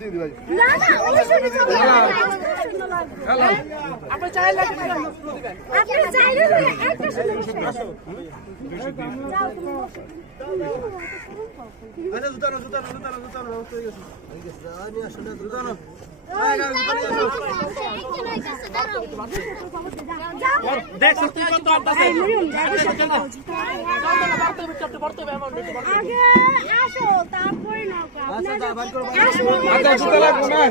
দিয়ে দি ভাই না না ওই শুনি আপনি চাইলে দিবেন আপনি চাইলে একটা শুনে আসো আরে জুতা না হয়ে গেছে আমি আসলে জুতা না দেখ সত্যি কত আছে আগে আসো তারপরে নাও আচ্ছা জুতা লাগবে না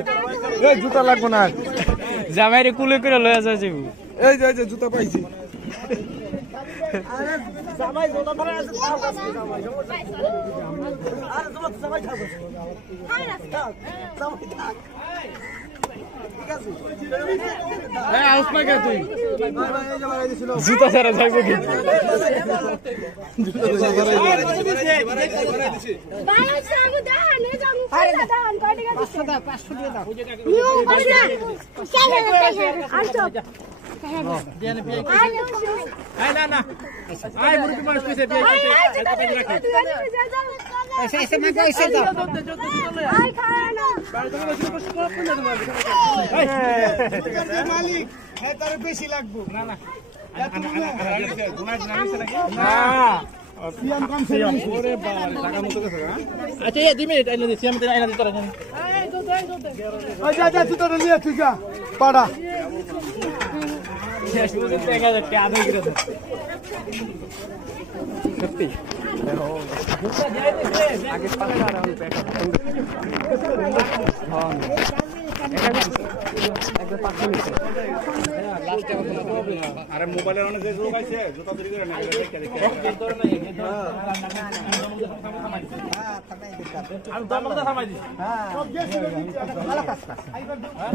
এই জুতা লাগবে না জামাইরে কুলে করে লয়ে যাচ্ছে এই যে জুতা পাইছি আরে জামাই জোতা ধরে আছে তাও কাছে জামাই আরে জামাই থাক হাই রাস্তা জামাই থাক ঠিক আছে এই আউস না কে তুই জুতা ছাড়া যাইব কি বাবা সাগু দাও নে যাও দাও কয় টাকা দিছ 500 দিয়ে দাও নিউ বসনা চলে আসো দেন পে আই না আই মুরগি মাছ কইছে পে এসে এসে মা কইছে দাও আই খায় না মালিক হ্যাঁ তার বেশি লাগবে না না সিয়াম কম সে ওরে বাবা টাকা মতো গেছে না আচ্ছা এই 2 মিনিট আইনা দিছি আমি তো আইনা দিতে রাখেন ওই যা জুতা নিয়ে তুই যা পাড়া শুধু দেখা যাচ্ছে আধা করে সত্যি আগে পাঁচটা আর আমি প্যাক আরে মোবাইলের অনেক লোক আছে জুতা তৈরি করে না আমি দমটা থামাই দিছি হ্যাঁ সব গেছে ভালো কাজ হ্যাঁ